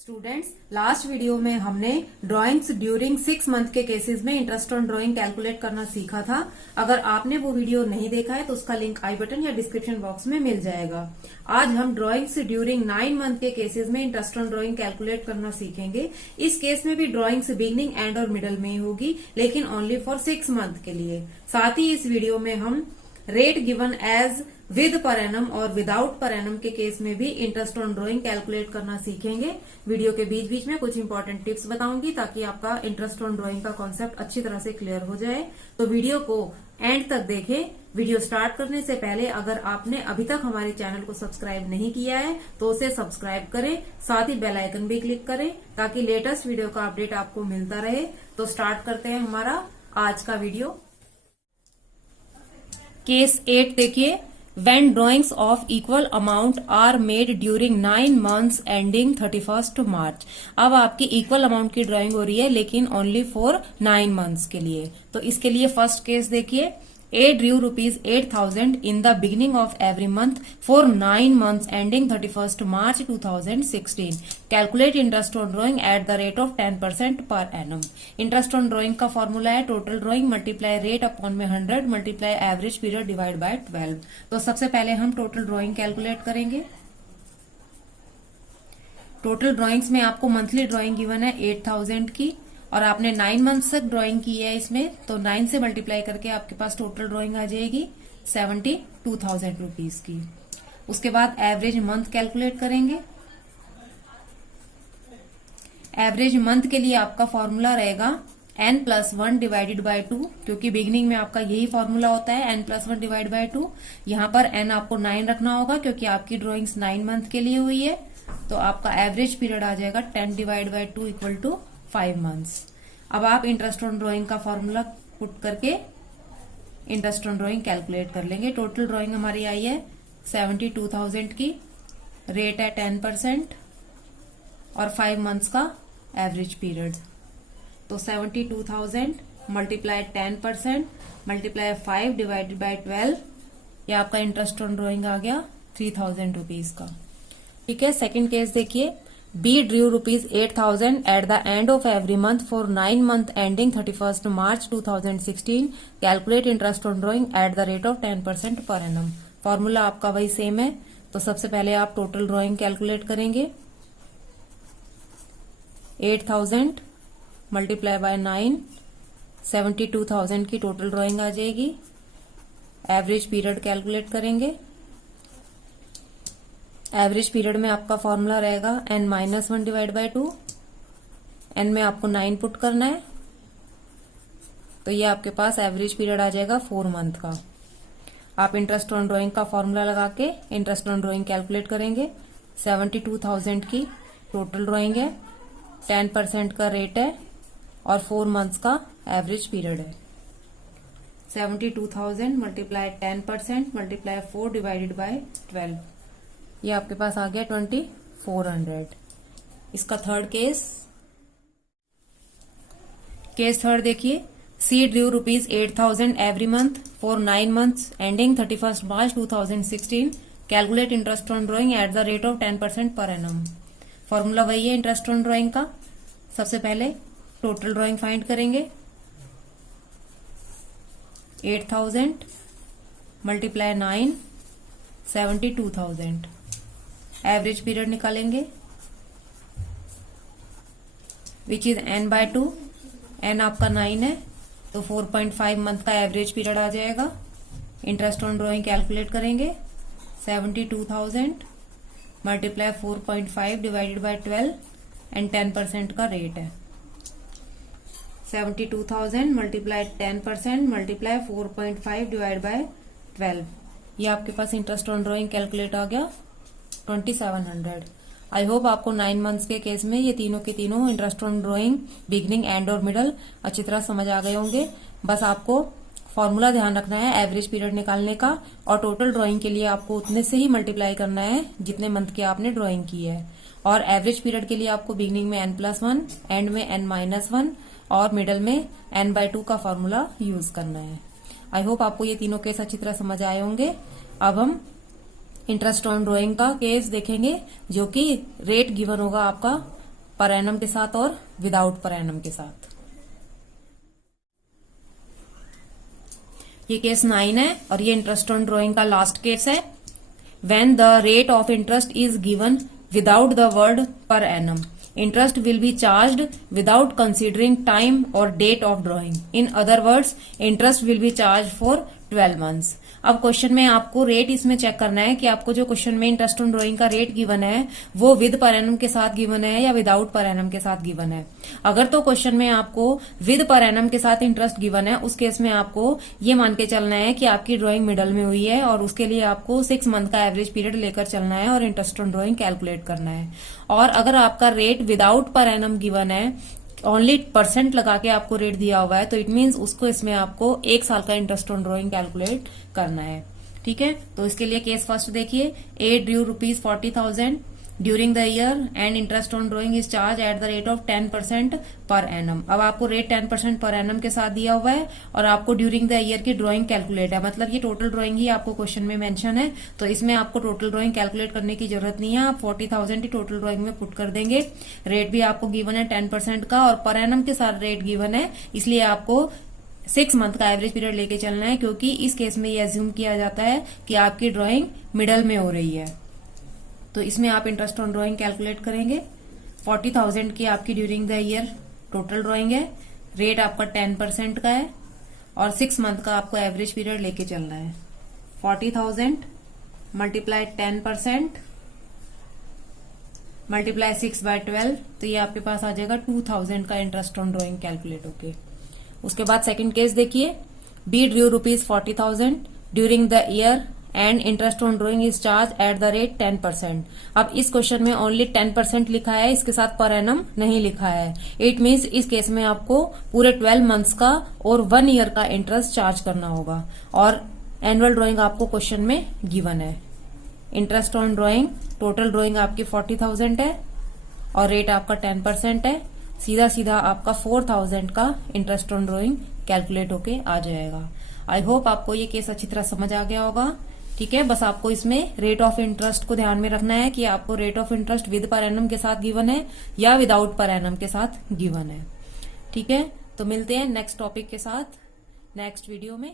Students, last video में हमने drawings during 6 month के केसेस में इंटरेस्ट ऑन ड्राइंग कैलकुलेट करना सीखा था। अगर आपने वो वीडियो नहीं देखा है तो उसका लिंक आई बटन या डिस्क्रिप्शन बॉक्स में मिल जाएगा। आज हम ड्राइंग्स ड्यूरिंग 9 मंथ के केसेस में इंटरेस्ट ऑन ड्राइंग कैलकुलेट करना सीखेंगे। इस केस में भी ड्राइंग्स बिगनिंग एंड और मिडल में ही होगी, लेकिन ओनली फॉर 6 मंथ के लिए। साथ ही इस वीडियो में हम rate given as with per annum और विदाउट पर एनम के केस में भी इंटरेस्ट ऑन ड्राइंग कैलकुलेट करना सीखेंगे। वीडियो के बीच बीच में कुछ इंपॉर्टेंट टिप्स बताऊंगी ताकि आपका इंटरेस्ट ऑन ड्राइंग का कॉन्सेप्ट अच्छी तरह से क्लियर हो जाए। तो वीडियो को एंड तक देखें। वीडियो स्टार्ट करने से पहले अगर आपने अभी तक हमारे चैनल को सब्सक्राइब नहीं किया है तो उसे सब्सक्राइब करें, साथ ही बेल आइकन भी क्लिक करें ताकि लेटेस्ट वीडियो का अपडेट आपको मिलता रहे। तो स्टार्ट करते हैं हमारा आज का वीडियो। केस 8 देखिए। When drawings of equal amount are made during 9 months ending 31st March। अब आपकी इक्वल अमाउंट की ड्राइंग हो रही है लेकिन ओनली फॉर 9 मंथ्स के लिए। तो इसके लिए फर्स्ट केस देखिए। A drew ₹8,000 in the beginning of every month for 9 months ending 31st March 2016. Calculate interest on drawing at the rate of 10% per annum। Interest on drawing का formula है total drawing multiply rate upon में 100 multiply average period divide by 12। तो सबसे पहले हम total drawing calculate करेंगे। Total drawings में आपको मंथली ड्राइंग गिवन है 8,000 की और आपने 9 मंथ्स तक ड्राइंग की है इसमें, तो 9 से मल्टीप्लाई करके आपके पास टोटल ड्राइंग आ जाएगी 72,000 रुपीज की। उसके बाद एवरेज मंथ कैलकुलेट करेंगे। एवरेज मंथ के लिए आपका फॉर्मूला रहेगा n+1 डिवाइडेड बाय 2, क्योंकि बिगिनिंग में आपका यही फॉर्मूला होता है n+1 डिवाइड बाय 2। यहाँ पर n आपको 9 रखना होगा क्योंकि आपकी ड्राइंग्स 9 मंथ के लिए हुई है। तो आपका एवरेज पीरियड आ जाएगा 10 divide by 2 equal to 5 months. अब आप इंटरेस्ट ऑन ड्राइंग का फॉर्मूला पुट करके इंटरेस्ट ऑन ड्राइंग कैलकुलेट कर लेंगे। टोटल ड्राइंग हमारी आई है 72,000 की, रेट है 10% और 5 मंथ्स का एवरेज पीरियड। तो 72,000 मल्टीप्लाई 10% मल्टीप्लाई 5 डिवाइडेड बाय 12, ये आपका इंटरेस्ट ऑन ड्राइंग आ गया 3,000 रुपीज का। ठीक है। सेकंड केस देखिए। B drew ₹8,000 at the end of every month for 9 months ending 31st March 2016. Calculate interest on drawing at the rate of 10% per annum। Formula आपका वही same है। तो सबसे पहले आप टोटल ड्राइंग कैलकुलेट करेंगे। 8,000 मल्टीप्लाई बाय 9, 72,000 की टोटल ड्राइंग आ जाएगी। एवरेज पीरियड कैलकुलेट करेंगे। एवरेज पीरियड में आपका फॉर्मूला रहेगा n-1 डिवाइड बाय 2। n में आपको 9 पुट करना है, तो ये आपके पास एवरेज पीरियड आ जाएगा 4 मंथ का। आप इंटरेस्ट ऑन ड्राइंग का फॉर्मूला लगा के इंटरेस्ट ऑन ड्राइंग कैलकुलेट करेंगे। 72,000 की टोटल ड्राइंग है, 10% का रेट है और 4 मंथ्स का एवरेज पीरियड है। 72,000 मल्टीप्लाई 10% मल्टीप्लाई 4 डिवाइडेड बाय 12, ये आपके पास आ गया 2400। इसका थर्ड केस। केस थर्ड देखिए। C drew ₹8,000 every month for 9 months ending 31st March 2016. Calculate interest on drawing at the rate of 10% per annum। Formula वही है interest on drawing का। सबसे पहले टोटल ड्राइंग फाइंड करेंगे। 8,000 मल्टीप्लाई 9, 72,000। एवरेज पीरियड निकालेंगे which is n/2। n आपका 9 है तो 4.5 मंथ का एवरेज पीरियड आ जाएगा। इंटरेस्ट ऑन ड्राइंग कैलकुलेट करेंगे। 72,000 मल्टीप्लाई 4.5 डिवाइडेड बाय 12 एंड 10% का रेट है। 72,000 मल्टीप्लाई 10% मल्टीप्लाई 4.5 डिवाइड बाय 12, ये आपके पास इंटरेस्ट ऑन ड्राइंग कैलकुलेट आ गया 2700। आई होप आपको 9 मंथ्स के केस में ये तीनों के तीनों interest on drawing beginning and और मिडल अच्छी तरह समझ आ गए होंगे। बस आपको फॉर्मूला ध्यान रखना है एवरेज पीरियड निकालने का, और टोटल ड्राइंग के लिए आपको उतने से ही मल्टीप्लाई करना है जितने मंथ की आपने ड्राइंग की है। और एवरेज पीरियड के लिए आपको बिगनिंग में n+1, एंड में n-1 और मिडल में n/2 का फॉर्मूला यूज करना है। आई होप आपको ये तीनों केस अच्छी तरह समझ आए होंगे। अब हम इंटरेस्ट ऑन ड्राइंग का केस देखेंगे जो कि रेट गिवन होगा आपका पर एनम के साथ और विदाउट पर एनम के साथ। ये केस 9 है और ये इंटरेस्ट ऑन ड्रॉइंग का लास्ट केस है। When the rate of interest is given without the word per annum, interest will be charged without considering time or date of drawing. In other words, interest will be charged for 12 months. अब question में आपको rate इसमें check करना है कि आपको जो question में इंटरेस्ट ऑन ड्रॉइंग का रेट गिवन है वो विद पर एनम के साथ गिवन है या विदाउट पर एनम के साथ गिवन है। अगर तो क्वेश्चन में आपको विद पर एनम के साथ इंटरेस्ट गिवन है, उस केस में आपको ये मान के चलना है कि आपकी ड्रॉइंग मिडल में हुई है और उसके लिए आपको 6 मंथ का एवरेज पीरियड लेकर चलना है और इंटरेस्ट ऑन ड्रॉइंग कैलकुलेट करना है। और अगर आपका rate without per annum given है, ओनली परसेंट लगा के आपको रेट दिया हुआ है, तो इट मीन्स उसको इसमें आपको 1 साल का इंटरेस्ट ऑन ड्रॉइंग कैलकुलेट करना है। ठीक है, तो इसके लिए केस फर्स्ट देखिए। A due ₹40,000 during the year and interest on drawing is charge at the rate of 10% per annum. अब आपको रेट 10% पर एनम के साथ दिया हुआ है और आपको ड्यूरिंग द ईयर की ड्रॉइंग कैलकुलेट है, मतलब ये टोटल ड्रॉइंग ही आपको क्वेश्चन में मेंशन है, तो इसमें आपको टोटल ड्रॉइंग कैलकुलेट करने की जरूरत नहीं है। आप 40,000 ही टोटल ड्रॉइंग में पुट कर देंगे। रेट भी आपको गिवन है 10% का और पर एनम के साथ रेट गिवन है, इसलिए आपको 6 मंथ का एवरेज पीरियड लेके चलना है, क्योंकि इस केस में ये एज्यूम किया जाता है कि आपकी ड्रॉइंग मिडल में हो रही है। तो इसमें आप इंटरेस्ट ऑन ड्रॉइंग कैलकुलेट करेंगे। 40,000 की आपकी during the year total drawing है, रेट आपका 10% का है और 6 मंथ का आपको एवरेज पीरियड लेके चलना है। 40,000 मल्टीप्लाई 10% मल्टीप्लाई 6/12, तो ये आपके पास आ जाएगा 2,000 का इंटरेस्ट ऑन ड्रॉइंग कैलकुलेट होके। उसके बाद सेकंड केस देखिए। Be due ₹40,000 during the year and interest on drawing is charge at the rate 10%। अब इस क्वेश्चन में ओनली 10% लिखा है, इसके साथ पर एनम नहीं लिखा है। इट मीन्स इस केस में आपको पूरे 12 मंथ्स का और 1 ईयर का इंटरेस्ट चार्ज करना होगा और एनुअल ड्रॉइंग आपको क्वेश्चन में गिवन है। Interest on drawing, total drawing आपकी 40,000 है और रेट आपका 10% है। सीधा सीधा आपका 4,000 का इंटरेस्ट ऑन ड्रॉइंग कैलकुलेट होके आ जाएगा। आई होप आपको ये केस अच्छी तरह समझ आ गया होगा। ठीक है, बस आपको इसमें रेट ऑफ इंटरेस्ट को ध्यान में रखना है कि आपको rate of interest with per annum के साथ गिवन है या विदाउट पर एनम के साथ गिवन है। ठीक है, तो मिलते हैं नेक्स्ट टॉपिक के साथ नेक्स्ट वीडियो में।